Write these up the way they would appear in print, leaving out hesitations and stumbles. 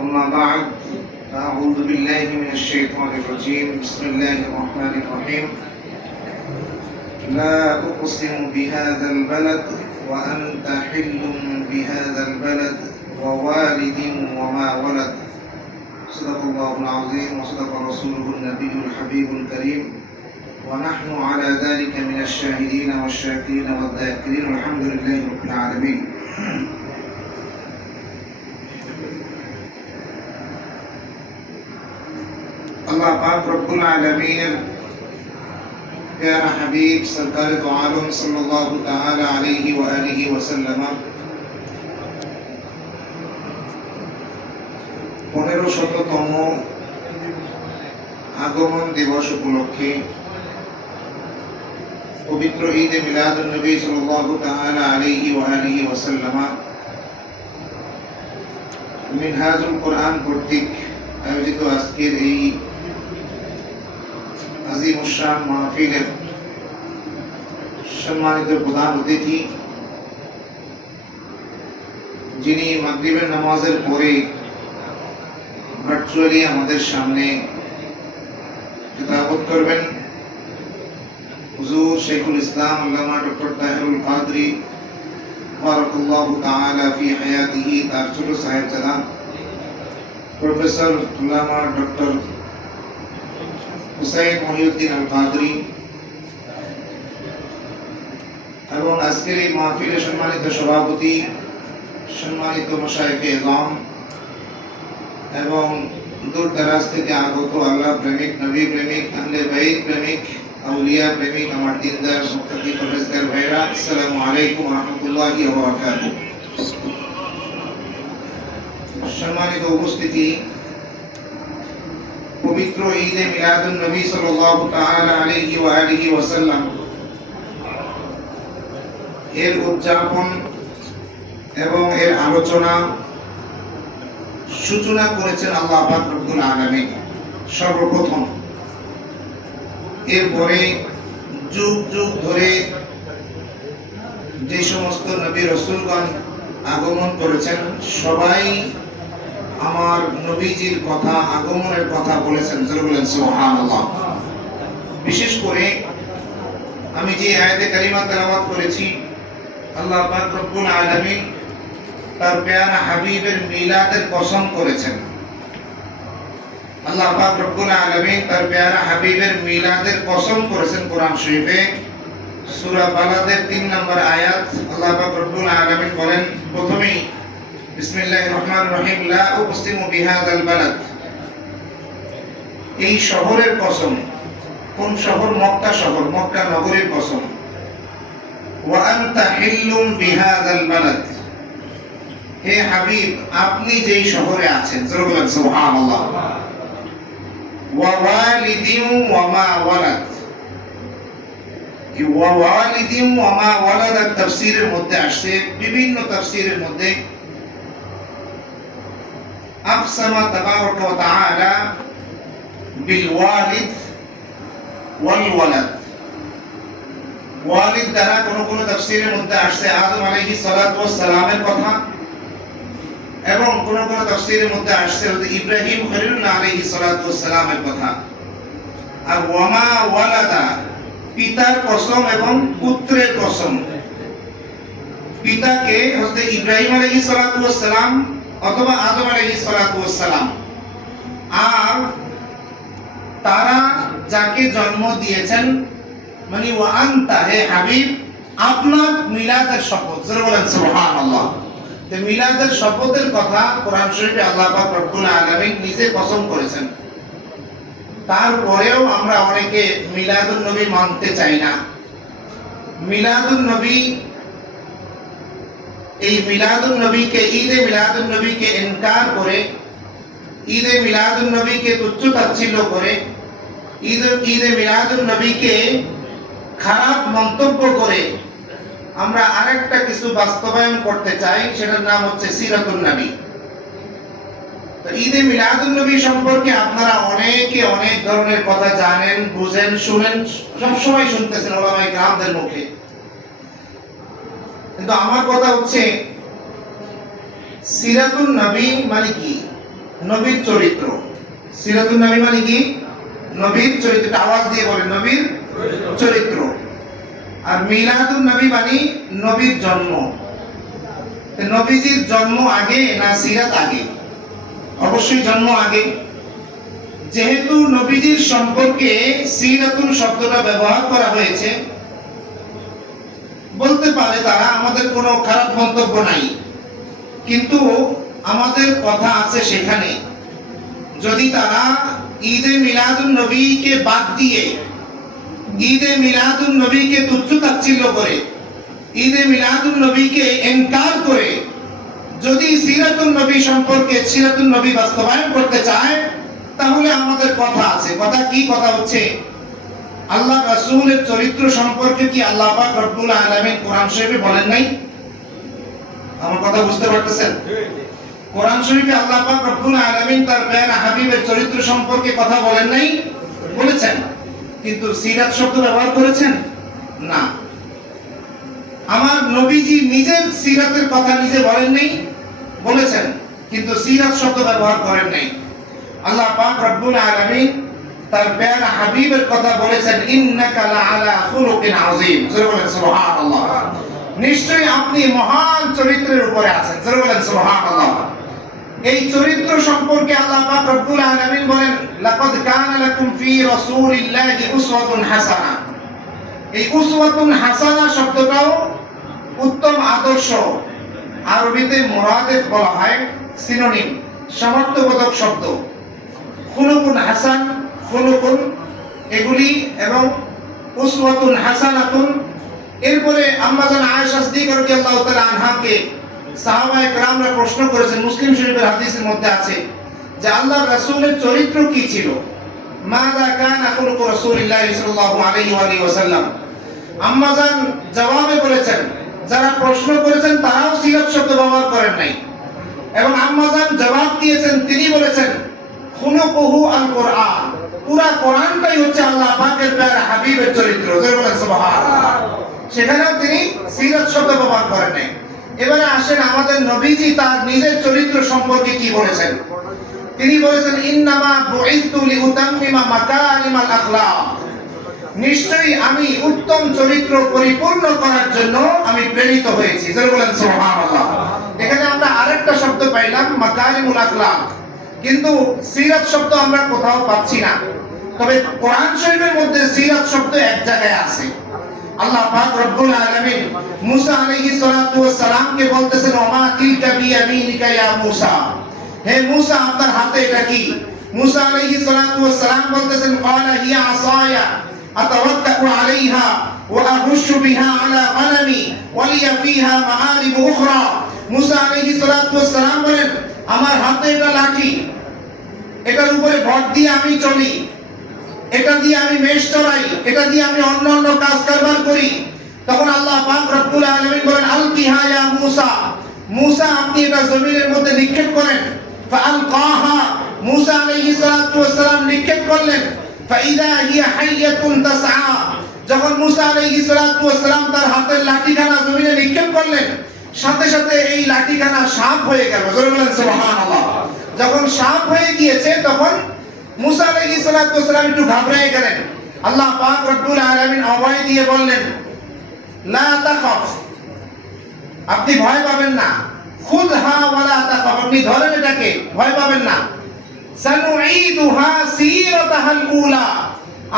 أما بعد أعوذ بالله من الشيطان الرجيم بسم الله الرحمن الرحيم لا أقسم بهذا البلد وأنت حل بهذا البلد ووالد وما ولد صدق الله العظيم وصدق رسوله النبي الحبيب الكريم ونحن على ذلك من الشاهدين والشاكرين والذاكرين والحمد لله رب العالمين अल्लाह पाक रब्बुल आलमीन प्यारा हबीब सरकार दो आलम सल्लल्लाहु ताला अलैहि व आलिहि वसल्लम 1500তম আগমন দিবস উপলক্ষে পবিত্র ঈদে মিলাদুন নবী সাল্লাল্লাহু তাআলা আলাইহি ওয়া আলিহি ওয়াসাল্লাম মিনহাজুল কোরআন কর্তৃক আয়োজিত আজকের এই আজিমুশান মাহফিলের সম্মানিত প্রধান অতিথি, যিনি মাগরিবের নামাজের পরে ভার্চুয়ালি আমাদের সামনে খেতাবত করবেন, হুজুর শেখুল ইসলাম আল্লামা ডক্টর তাহেরুল কাদরি বারাকাল্লাহু তাআলা ফি হায়াতিহি, তার ছোট সাহেবজাদা প্রফেসর আল্লামা ডক্টর হুসাইন মহিউদ্দিন আল কাদরি এবং আজকের এই মাহফিলের সম্মানিত সভাপতি, সম্মানিত মাশায়েখে ইজম এবং দূর দরাজ থেকে আগত আল্লাহ প্রেমিক, নবী প্রেমিক, আহলে বাইত প্রেমিক, আউলিয়া প্রেমিক, আমার দিনদার মুত্তাকি পরহেজগার ভাইরা, আসসালামু আলাইকুম ওয়া রাহমাতুল্লাহি ওয়া বারাকাতুহু। সম্মানিত উপস্থিতি, পবিত্র ঈদে মিলাদুন নবী সাল্লাল্লাহু তাআলা আলাইহি ওয়া আলিহি ওয়াসাল্লাম এর উদযাপন এবং এর আলোচনা সূচনা করেছেন আল্লাহ পাক রব্বুল আলামিন সর্বপ্রথম। এরপরে যুগ যুগ ধরে যে সমস্ত নবী রাসূলগণ আগমন করেছেন, সবাই আমার নবীজির কথা, আগমনের কথা বলেছেন, যারা বলেন সুবহানাল্লাহ। বিশেষ করে আমি যে আয়াতে কারিমা তেলাওয়াত করেছি, আল্লাহ পাক রব্বুল আলামিন তার প্যারা হাবিবের মিলাদের কসম করেছেন। আল্লাহ পাক রব্বুল আলামিন তার প্যারা হাবিবের মিলাদের কসম করেছেন কোরআন শরীফে সূরা বালাদের 3 নম্বর আয়াত। আল্লাহ পাক রব্বুল আলামিন বলেন প্রথমেই বিসমিল্লাহির রহমানির রহিম, লা উকসিমু বিহাদাল বালাদ, এই শহরের কসম। কোন শহর? মক্কা শহর, মক্কা নগরীর কসম। ওয়া আনতা হিল্লুম বিহাদাল বালাদ, হে হাবিব আপনি যেই শহরে আছেন, জোরে বলেন সুবহানাল্লাহ। ওয়া ওয়ালিদিন ওয়া মা ওয়ালাদ, এই ওয়া ওয়ালিদিন ওয়া মা ওয়ালাদ তাফসীরের মধ্যে আসছে, বিভিন্ন তাফসীরের মধ্যে আকসামা তাবারাকা ওয়া তাআলা বিল ওয়ালিদ ওয়াল ওয়ালাদ। ওয়ালিদ দ্বারা কোন তাফসীরের মধ্যে আসছে আদম আলাইহিস সালাতু ওয়াস সালামের কথা, এবং কোন তাফসীরের মধ্যে আসছে ইব্রাহিম খলিলুল্লাহ আলাইহিস সালাতু ওয়াস সালামের কথা। আর ওয়ামা ওয়ালাদা, পিতার কসম এবং পুত্রের কসম। পিতাকে হযরত ইব্রাহিম আলাইহিস সালাতু ওয়াস সালাম অথবা আদম আলাইহিস সালাতু ওয়াস সালাম, আর তারা যাকে জন্ম দিয়েছেন, মানে ওয়া আনতা, হে হাবিব আপনার মিলাদের শপথ, যারা বলেন সুবহানাল্লাহ। তো মিলাদের শপথের কথা কোরআন শরীফে আল্লাহ পাক রব্বুল আলামিন নিজে কসম করেছেন। তারপরেও আমরা অনেকে মিলাদুন নবী মানতে চাই না। মিলাদুন নবী, এই মিলাদুন নবীকে, ঈদে মিলাদুন নবীকে ইনকার করে, ঈদে মিলাদুন নবীকে তুচ্ছ তাচ্ছিল্য করে, ঈদে মিলাদুন নবীকে খারাপ মন্তব্য করে আমরা আরেকটা কিছু বাস্তবায়ন করতে চাই, সেটার নাম হচ্ছে সিরাতুন নবী। তো ঈদে মিলাদুন নবী সম্পর্কে আপনারা অনেকে অনেক ধরনের কথা জানেন, বুঝেন, শুনেন, সব সময় শুনতেছেন ওলামায়ে কেরামদের মুখে। কিন্তু আমার কথা হচ্ছে সিরাতুন নবী মানে কি? নবীর চরিত্র। সিরাতুন নবী মানে কি? নবীর চরিত্র। আওয়াজ দিয়ে বলেন, নবীর চরিত্র। আর মিলাদুন নবী মানে নবীর জন্ম। নবীজির জন্ম আগে না সিরাত আগে? অবশ্যই জন্ম আগে। যেহেতু নবীজির সম্পর্কে সিরাতুন শব্দটা ব্যবহার করা হয়েছে, বলতে পারে তারা আমাদের কোনো খারাপ মন্তব্য নাই, কিন্তু আমাদের কথা আছে সেখানে। যদি তারা ঈদে মিলাদুন নবীকে বাদ দিয়ে ঈদে মিলাদুন নবীকে তুচ্ছ তাচ্ছিল্য করে, ঈদে মিলাদুন নবীকে ইনকার করে যদি সিরাতুন নবী সম্পর্কে সিরাতুন নবী বাস্তবায়ন করতে চায়, তাহলে আমাদের কথা আছে। কথা কি? কথা হচ্ছে আল্লাহ রাসূলের চরিত্র সম্পর্কে কি আল্লাহ পাক রব্বুল আলামিন কোরআন শরীফে বলেন নাই? আমার কথা বুঝতে পারতেছেন? কোরআন শরীফে আল্লাহ পাক রব্বুল আলামিন তার প্যারা হাবিবের চরিত্র সম্পর্কে কথা বলেন নাই? বলেছেন। কিন্তু সিরাত শব্দ ব্যবহার করেছেন না। আমার নবীজি নিজের সিরাতের কথা নিজে বলেন নাই? বলেছেন, কিন্তু সিরাত শব্দ ব্যবহার করেন নাই। আল্লাহ পাক রব্বুল আলামিন তার প্যারা হাবিবের কথা বলেছেন, ইন্নাকা লাআলা খুলুকিন আযীম। জোরে বলেন সুবহানাল্লাহ। নিশ্চয়ই আপনি মহান চরিত্রের উপরে আছেন। জোরে বলেন সুবহানাল্লাহ। এই চরিত্র সম্পর্কে আল্লাহ পাক রব্বুল আলামিন বলেন, লাকাদ কানা লাকুম ফি রাসূলিল্লাহি উসওয়াতুন হাসানাহ। এই উসওয়াতুন হাসানাহ শব্দটাও উত্তম আদর্শ, আরবিতে মুরাদেফ বলা হয়, সিনোনিম, সমর্থবোধক শব্দ। খুলুকুন হাসান, খুলুকুন এগুলি, এবং উসওয়াতুন হাসানাতুন। এরপরে আম্মা জান আয়েশা সিদ্দিকা রাদিয়াল্লাহু তাআলা আনহাকে সাহাবায়ে কেরামরা প্রশ্ন করেছেন, মুসলিম শরীফের হাদিসের মধ্যে আছে যে আল্লাহর রাসূলের চরিত্র কি ছিল? মাযা কানা খুলুকু রাসূলিল্লাহি সাল্লাল্লাহু আলাইহি ওয়া আলিহি ওয়াসাল্লাম। আম্মা জান জবাবে বলেছেন, যারা প্রশ্ন করেছেন তারাও সিরাত শব্দ ব্যবহার করেন নাই, এবং আম্মা জান জবাব দিয়েছেন, তিনি বলেছেন খুলুকুহু আল কোরআন। পুরা কোরআনটাই হচ্ছে আল্লাহ পাকের প্যারা হাবিবের চরিত্র। জোরে বলেন সুবহানাল্লাহ। সেখানেও তিনি সিরাত শব্দ ব্যবহার করেন নাই। এবারে আসেন আমাদের নবীজি তার নিজের চরিত্র সম্পর্কে কি বলেছেন। তিনি বলেছেন, ইন্নামা বুইতু লিউতাম্মিমা মাকারিমাল আখলাক। নিশ্চয়ই আমি উত্তম চরিত্র পরিপূর্ণ করার জন্য আমি প্রেরিত হয়েছি। জোরে বলেন সুবহানাল্লাহ। এখানে আমরা আরেকটা শব্দ পাইলাম, মাকারিমুল আখলাক, কিন্তু সিরাত শব্দ আমরা কোথাও পাচ্ছি না। তবে কোরআন শরীফের মধ্যে সিরাত শব্দ এক জায়গায় আছে। আল্লাহ পাক রব্বুল আলামিন মুসা আলাইহিস সালাতু ওয়াস সালামকে বলতেছেন, ওমা তিলকা বিয়ামিনিকা ইয়া মুসা। হে মুসা, আপনার হাতে এটা কি? মুসা আলাইহিস সালাতু ওয়াস সালাম বলতেছেন, ক্বালা হিয়া আসায়া আতাওয়াক্কাউ আলাইহা ওয়া আহুশু বিহা আলা গানামি ওয়া লিয়া ফিহা মাআরিব উখরা। মুসা আলাইহিস সালাতু ওয়াস সালাম বলেন, আমার হাতে এটা লাঠি, এটার উপরে ভর দিয়ে আমি চলি, এটা দিয়ে আমি মেষ চড়াই, এটা দিয়ে আমি অন্যান্য কাজ কারবার করি। তখন আল্লাহ পাক রব্বুল আলামিন বলেন, আলকিহা ইয়া মুসা। মুসা, আপনি এটা জমিনের মধ্যে নিক্ষেপ করেন। ফাআলকাহা। মুসা আলাইহিস সালাতু ওয়াস সালাম নিক্ষেপ করলেন। ফাইদা হিয়া হাইয়াতুন তাসআ। যখন মুসা আলাইহিস সালাতু ওয়াস সালাম তার হাতের লাঠিখানা জমিনে নিক্ষেপ করলেন, সাথে সাথে এই লাঠিখানা সাপ হয়ে গেল। জোরে বলেন সুবহানাল্লাহ। যখন সাপ হয়ে গিয়েছে, তখন মুসা আলাইহিস সালাতু ওয়াস সালাম একটু ঘাবড়ে গেলেন। আল্লাহ পাক রব্বুল আলামিন অভয় দিয়ে বললেন, লা তাখাফ, আপনি ভয় পাবেন না। খুযহা ওয়া লা তাখাফ, আপনি ধরেন এটাকে, ভয় পাবেন না। সানুঈদুহা সিরাতাহাল উলা,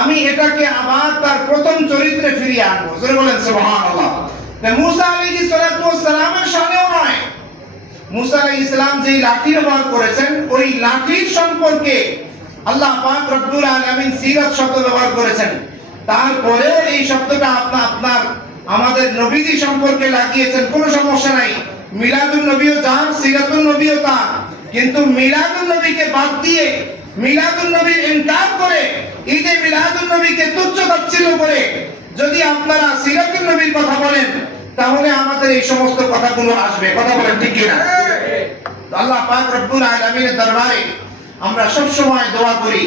আমি এটাকে আবার তার প্রথম চরিত্রে ফিরিয়ে আনবো। জোরে বলেন সুবহানাল্লাহ। মুসা আলাইহিস সালাতু ওয়াস সালামের শানেও নয়, মুসা আলাইহিস সালাম যেই লাঠি ব্যবহার করেছেন, ওই লাঠির সম্পর্কে আল্লাহ পাক রব্বুল আলামিন সিরাত শব্দ ব্যবহার করেছেন। তারপরেও এই শব্দটা আপনার আমাদের নবীজি সম্পর্কে লাগিয়েছেন, কোনো সমস্যা নাই। মিলাদুন নবীও যার, সিরাতুন নবীও তার। কিন্তু মিলাদুন নবীকে বাদ দিয়ে, মিলাদুন নবীর ইনকার করে, ঈদে মিলাদুন নবীকে তুচ্ছ তাচ্ছিল্য করে যদি আপনারা সিরাতুন নবীর কথা বলেন, তাহলে আমাদের এই সমস্ত কথাগুলো আসবে। কথা বলেন ঠিক কি না? আল্লাহ পাক রব্বুল আলামিনের দরবারে আমরা সব সময় দোয়া করি,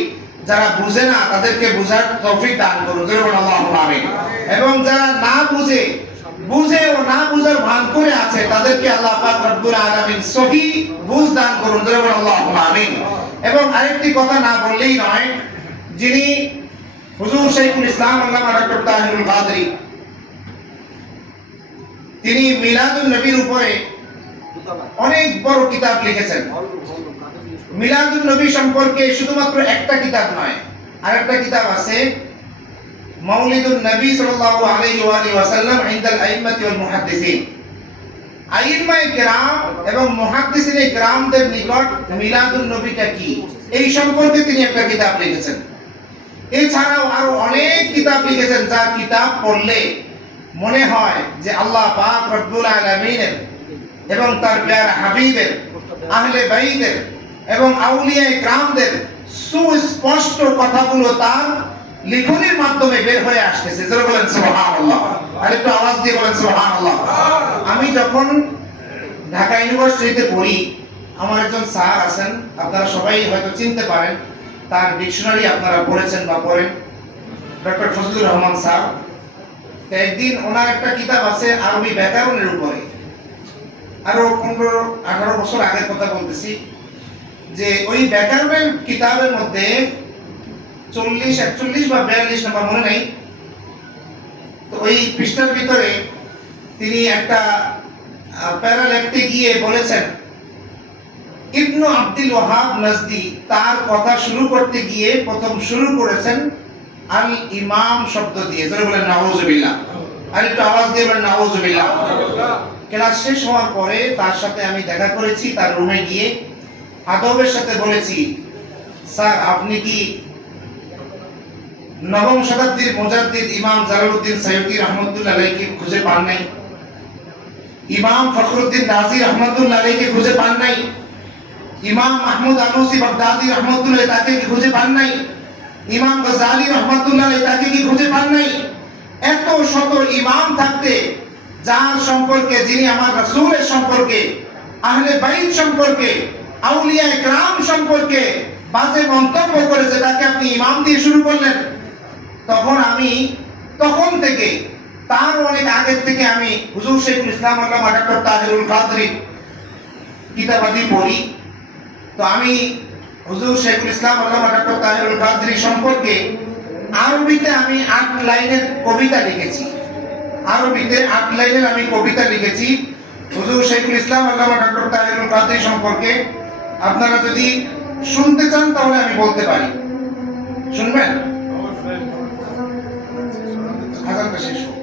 যারা বুঝে না তাদেরকে বুঝার তৌফিক দান করুন। জোরে বলুন আল্লাহুম্মা আমিন। এবং যারা না বুঝে বুঝে ও না বুঝার ভান করে আছে তাদেরকে আল্লাহ পাক রব্বুল আলামিন সহি বুঝ দান করুন, বলুন আল্লাহুম্মা আমিন। এবং আরেকটি কথা না বললেই নয়, যিনি হুজুর শাইখুল ইসলাম আল্লামা ডক্টর তাহিরুল কাদরী, তিনি মিলাদুন নবীর উপরে অনেক বড় কিতাব লিখেছেন। মিলাদুন নবী সম্পর্কে শুধুমাত্র একটা কিতাব নয়, আরেকটা কিতাব আছে মাউলিদুন নবী সাল্লাল্লাহু আলাইহি ওয়া আলিহি ওয়াসাল্লাম ইনদাল আইম্মাতি ওয়াল মুহাদ্দিসিন। আইম্মায়ে কেরাম এবং মুহাদ্দিসিনে কেরামদের নিকট মিলাদুন নবীটা কি এই সম্পর্কে তিনি একটা কিতাব লিখেছেন। এছাড়াও আরো অনেক কিতাব লিখেছেন, যার কিতাব পড়লে মনে হয় যে আল্লাহ পাক রব্বুল আলামিনের এবং তার প্যারা হাবিবের, আহলে বাইতের এবং আউলিয়ায়ে কেরামদের সুস্পষ্ট কথাগুলো তার লিখনের মাধ্যমে বের হয়ে আসতেছে। যারা বলেন সুবহানাল্লাহ, আর একটু আওয়াজ দিয়ে বলেন সুবহানাল্লাহ। আমি যখন ঢাকা ইউনিভার্সিটিতে পড়ি, আমার একজন স্যার আছেন, আপনারা সবাই হয়তো চিনতে পারেন, তার ডিকশনারি আপনারা পড়েছেন বা পড়েন, ডক্টর ফজলুর রহমান স্যার। একদিন ওনার একটা কিতাব আছে আরবি ব্যাকরণের উপরে, আরো 15-18 বছর আগের কথা বলতেছি, যে ওই ব্যাকরণের কিতাবের মধ্যে 40, 41 বা 42 নাম্বার মনে নাই, তো ওই পৃষ্ঠার ভিতরে তিনি একটা প্যারা লিখতে গিয়ে বলেছেন, ইবনু আব্দুল ওয়াহাব নাজদি তার কথা শুরু করতে গিয়ে প্রথম শুরু করেছেন আল ইমাম শব্দ দিয়ে। যারা বলেন নাউজুবিল্লাহ, আর একটু আওয়াজ দিয়ে বলেন নাউজুবিল্লাহ। ক্লাস শেষ হওয়ার পরে তার সাথে আমি দেখা করেছি, তার রুমে গিয়ে আদবের সাথে বলেছি, স্যার আপনি কি নবম শতাব্দীর মুজাদ্দিদ ইমাম জালালউদ্দিন সাইয়্যিদী রাহমাতুল্লাহ আলাইহি খুঁজে পান নাই? ইমাম ফখরুদ্দিন রাজি রাহমাতুল্লাহ আলাইহি খুঁজে পান নাই? ইমাম মাহমুদ আনুসি বাগদাদি রাহমাতুল্লাহ তাকে কি খুঁজে পান নাই? ইমাম গজালি রাহমাতুল্লাহ তাকে কি খুঁজে পান নাই? এত শত ইমাম থাকতে যার সম্পর্কে, যিনি আমার রাসূলের সম্পর্কে, আহলে বাইত সম্পর্কে, আউলিয়ায়ে কেরাম সম্পর্কে বাজে মন্তব্য করেছে, তাকে আপনি ইমাম দিয়ে শুরু করলেন। তখন থেকে তার অনেক আগের থেকে আমি হুজুর শাইখুল ইসলাম আল্লামা ডক্টর তাহিরুল কাদরী কিতাবাদি পড়ি। তো আমি হুজুর শাইখুল ইসলাম আল্লামা ডক্টর তাহিরুল কাদরী সম্পর্কে আরবিতে আমি 8 লাইনের কবিতা লিখেছি। আরবিতে 8 লাইনের আমি কবিতা লিখেছি হুজুর শাইখুল ইসলাম আল্লামা ডক্টর তাহিরুল কাদরী সম্পর্কে। আপনারা যদি শুনতে চান তাহলে আমি বলতে পারি, শুনবেন? আজানটা শেষ হোক।